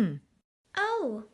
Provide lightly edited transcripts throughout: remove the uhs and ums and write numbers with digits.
Oh.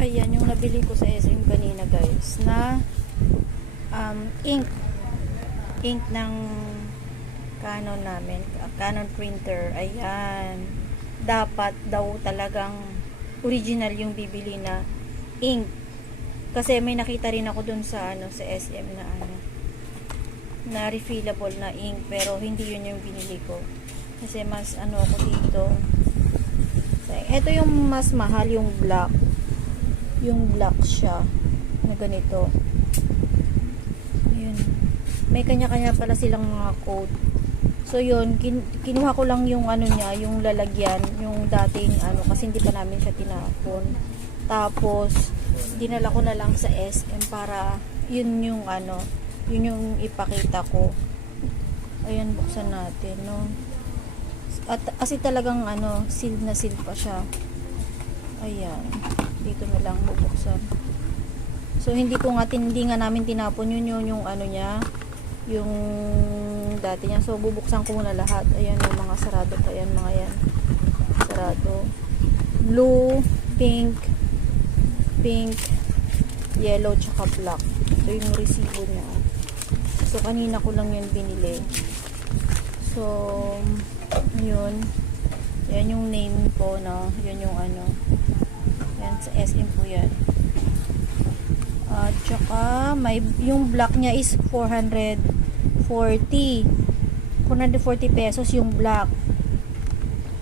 Ayan yung nabili ko sa SM kanina guys na ink ng Canon namin, Canon printer. Ayan, dapat daw talagang original yung bibili na ink, kasi may nakita rin ako dun sa sa SM na refillable na ink, pero hindi yun yung binili ko kasi mas ako dito. So, ito yung mas mahal, yung black siya na ganito. Ayun, may kanya-kanya pala silang mga code. So yun, kinuha ko lang yung niya, yung lalagyan, yung dating kasi hindi pa namin siya tinapon. Tapos dinala ko na lang sa SM para yun yung yun yung ipakita ko. Ayan, buksan natin, no. At kasi talagang sealed na sealed pa siya. Ayan, dito na lang bubuksan. So hindi nga namin tinapon yun yung niya, yung dati niya. So bubuksan ko muna lahat. Ayan, yung mga sarado pa yan, mga yan sarado. Blue, pink, yellow, tsaka black. Ito yung resibo niya. So kanina ko lang yun binili. So yun, yan yung name ko, no. Yun yung yan sa SM po yan. Tsaka yung black niya is 440 pesos yung black.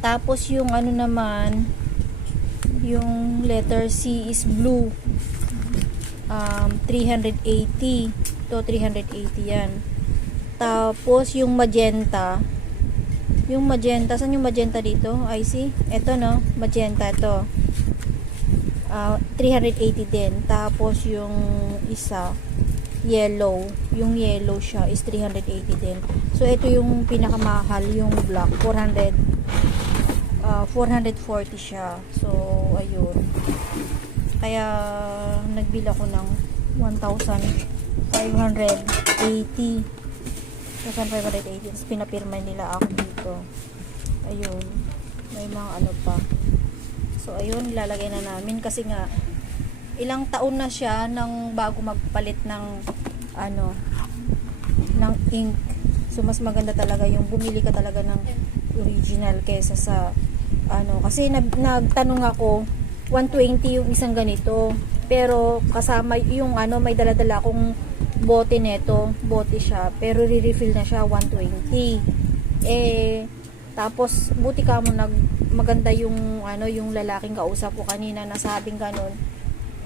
Tapos yung naman, yung letter C is blue, 380 to 380 yan. Tapos yung magenta, saan yung magenta dito? I see. Ito, no, magenta to. 380 din. Tapos yung isa, yellow. Yung yellow siya is 380 din. So ito yung pinakamahal, yung black, 440 siya. So ayun. Kaya nagbila ko ng 1,580. 1,580. Tapos pinapirma nila ako dito. Ayun. May mga pa. So ayun, ilalagay na namin kasi nga ilang taon na siya nang bago magpalit ng ng ink. So mas maganda talaga yung bumili ka talaga ng original kaysa sa kasi nagtanong ako, 120 yung isang ganito. Pero kasama yung may dala-dala akong bote neto, bote siya, pero re-refill na siya 120. Tapos buti ka mo maganda yung yung lalaking kausap ko kanina, nasabing ganun,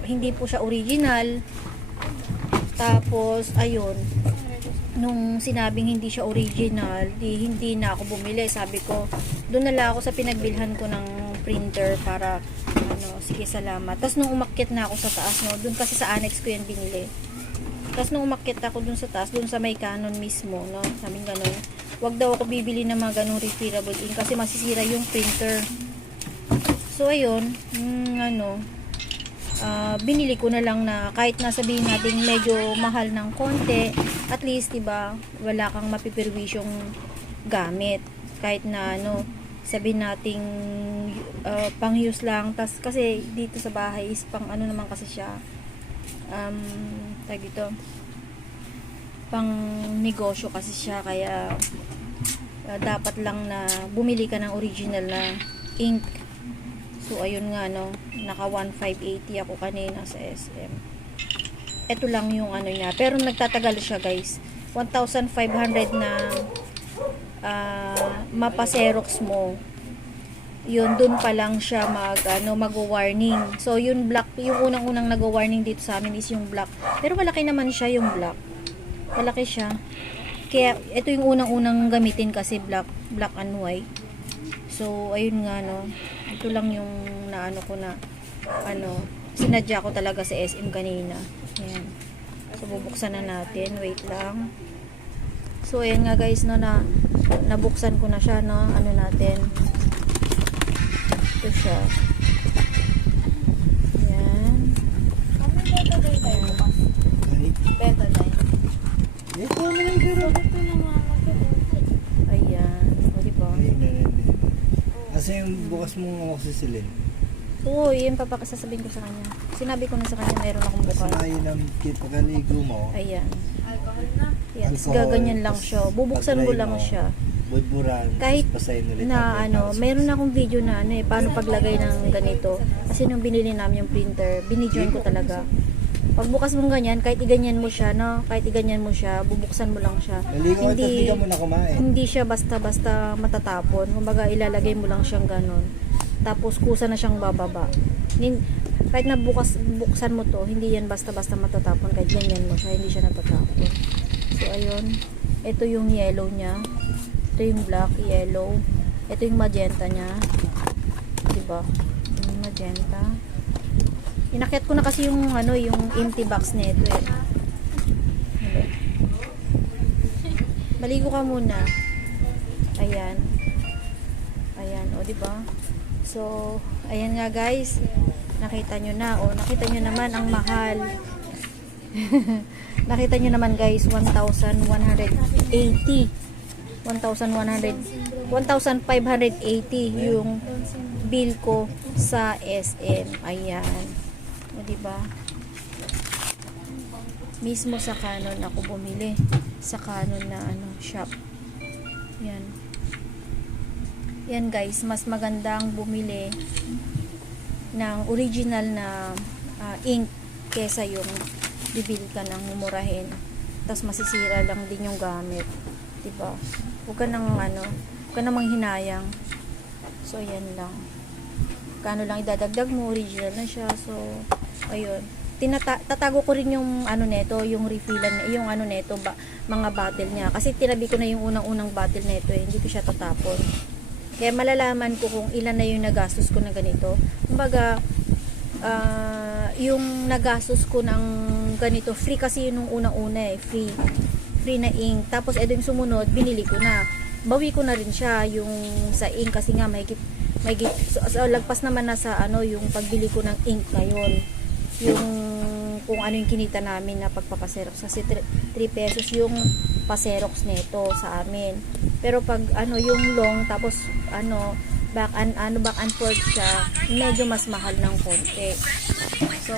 hindi po siya original. Tapos ayun, nung sinabing hindi siya original, hindi na ako bumili. Sabi ko, doon na lang ako sa pinagbilhan ko ng printer para sige, salamat. Tapos nung umakyat na ako sa taas, no, doon kasi sa annex ko yan binili. Tapos nung umakyat ako doon sa taas, doon sa may Canon mismo, no, sabing ganun, wag daw ako bibili ng mga ganung refillable ink kasi masisira yung printer. So ayun, binili ko na lang na kahit nasabihin natin medyo mahal ng konti, at least diba, wala kang mapipirwisyong gamit. Kahit na sabihin nating pang use lang, tas kasi dito sa bahay is pang naman kasi siya, tag dito, pang negosyo kasi siya, kaya dapat lang na bumili ka ng original na ink. So ayun nga, naka 1,580 ako kanina sa SM. Ito lang yung niya, pero nagtatagal siya guys. 1,500 na mapa-xerox mo, yun, dun pa lang siya mag-warning. So yung black, yung unang-unang nag-warning dito sa amin is yung black, pero malaki naman siya yung black, malaki siya. Kaya ito yung unang-unang gamitin kasi black and white. So ayun nga no. Ito lang yung naano ko na sinadya ko talaga sa SM kanina. Ayan. So bubuksan na natin. Wait lang. So ayan nga guys no, na nabuksan ko na siya no. Ano natin. Ito siya. Ayan. Beto na. Ayan. O diba? Kasi yung bukas mong amoxicillin. Oo, yun sasabihin ko sa kanya. Sinabi ko na sa kanya mayroon akong bukas. Kasi yun ang pagkaligo mo. Ayan. Yes, gaganyan lang siya. Bubuksan mo lang siya. Budburan. Kahit pasayin ulit na mayroon na akong video na paano paglagay ng ganito. Kasi nung binili namin yung printer, binidyoan ko talaga. Pagbukas mong ganyan, kahit iganyan mo siya, no? Kahit iganyan mo siya, bubuksan mo lang siya. Hindi mo na kumain. Hindi siya basta-basta matatapon. Kumbaga ilalagay mo lang siyang ganon. Tapos kusa na siyang bababa. Kahit na buksan mo to, hindi yan basta-basta matatapon. Kahit ganyan mo siya, hindi siya natatapon. So ayun, ito yung yellow niya. Ito yung black, yellow. Ito yung magenta niya. Diba? Yung magenta. Inakyat ko na kasi yung yung empty box nito eh. Maligo ka muna. Ayan. Ayan, o diba? So, ayan nga guys. Nakita nyo na. O, nakita nyo naman ang mahal. Nakita nyo naman guys, 1,180. 1,580 yung bill ko sa SM. Ayan. O diba? Mismo sa Canon ako bumili. Sa Canon na shop. Yan. Yan guys, mas magandang bumili ng original na ink kesa yung bibili ka ng mumurahin. Tapos masisira lang din yung gamit. Diba? Huwag ka nang huwag ka namang hinayang. So yan lang. Kano lang idadagdag mo, original na siya. So ayun. Tatago ko rin yung neto, yung refillan, yung neto, mga bottle niya. Kasi tinabi ko na yung unang-unang bottle neto hindi ko siya tatapon. Kaya malalaman ko kung ilan na yung nagastos ko na ganito. Kumbaga, yung nagastos ko ng ganito, free kasi yun nung unang-una free na ink. Tapos ito yung sumunod, binili ko na. Bawi ko na rin siya yung sa ink kasi nga may so, lagpas naman na sa yung pagbili ko ng ink ngayon. Yung kung ano yung kinita namin na pagpapaserox kasi 3 pesos yung paserox nito sa amin. Pero pag yung long tapos back and forth siya, medyo mas mahal ng konti. So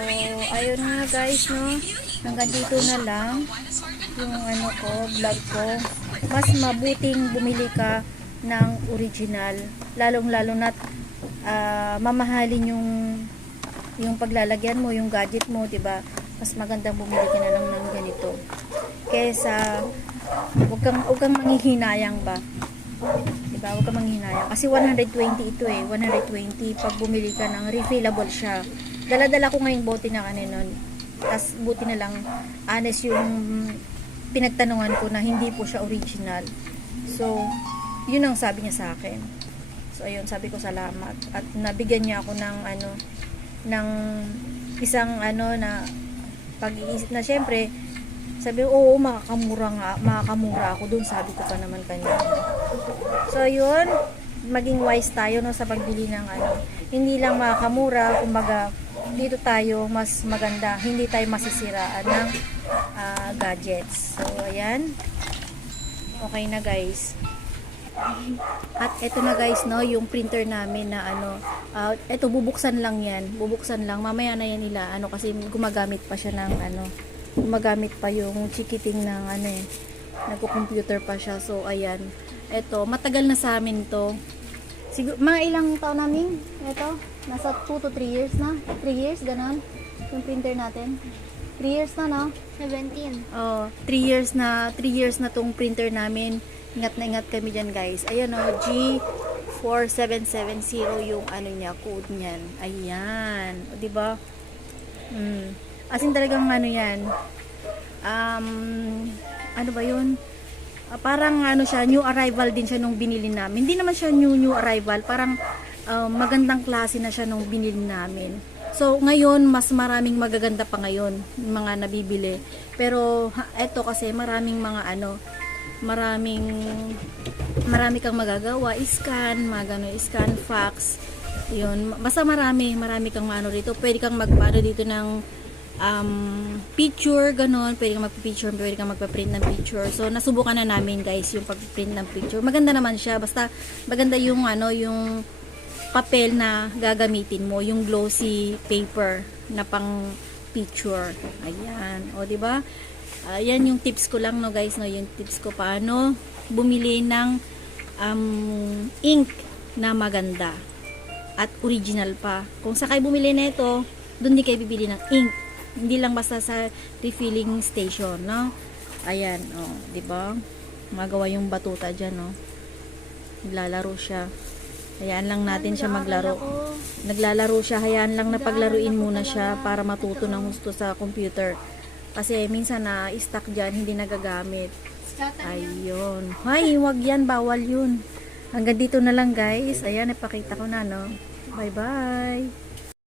ayun nga guys no, hanggang dito na lang yung vlog ko. Mas mabuting bumili ka ng original, lalong-lalo na't mamahalin yung paglalagyan mo, yung gadget mo, 'di ba? Mas magandang bumili ka na lang ng ganito. Kaysa wag kang manghihinayang ba? 'Di ba? Wag kang manghihinayang kasi 120 ito 120 pag bumili ka ng refillable siya. Dala-dala ko ngayong bote na kanon. Tas buti na lang honest yung pinagtanungan ko na hindi po siya original. So, yun ang sabi niya sa akin. So, ayun, sabi ko salamat. At nabigyan niya ako ng ng isang na pag-iisip na syempre, sabi ko, oo, makakamura ako dun, sabi ko pa naman kanina. So, yun, maging wise tayo no, sa pagbili ng hindi lang makakamura, kumbaga, dito tayo mas maganda, hindi tayo masisiraan ng gadgets. So, ayan. Okay na guys. At eto na guys no, yung printer namin na eto bubuksan lang yan. Bubuksan lang. Mamaya na yan nila kasi gumagamit pa siya ng gumagamit pa yung chikiting ng nagko-computer pa siya. So, ayan. Eto, matagal na sa amin to. Siguro, mga ilang taon namin? Eto, nasa 2 to 3 years na. 3 years, ganon. Yung printer natin. 3 years na, no? 17. Oh, 3 years na tong printer namin. Ingat na ingat kami dyan, guys. Ayan, G4770 yung niya, code niyan. Ayan. O, diba? As in talagang yan. Ano ba yun? parang ano siya, new arrival din siya nung binili namin. Hindi naman siya new arrival, parang magandang klase na siya nung binili namin. So ngayon mas maraming magaganda pa ngayon yung mga nabibili. Pero eto kasi maraming mga ano, marami kang magagawa, scan, scan fax. Yun, basta marami kang ano dito. Pwede kang magpaano dito ng picture, ganon. Pwede kang magpa-picture, pwede kang magpa-print ng picture. So nasubukan na namin guys yung pag-print ng picture. Maganda naman siya, basta maganda yung ano, yung papel na gagamitin mo, yung glossy paper na pang picture. Ayan, o di ba? Ayan yung tips ko lang no guys, no, yung tips ko paano bumili ng ink na maganda at original pa. Kung sakay bumili nito, doon din kayo bibili ng ink. Hindi lang basta sa refilling station, no? Ayan, oh, 'di ba? Magawa yung batuta diyan, no. Naglalaro siya. Hayaan lang natin siya maglaro. Naglalaro siya, hayaan lang na paglaruin muna siya para matuto ng gusto sa computer. Kasi minsan na stuck diyan, hindi nagagamit. Ayun. Hay, wag yan, bawal yun. Hanggang dito na lang guys. Ayan, ipakita ko na, no. Bye-bye.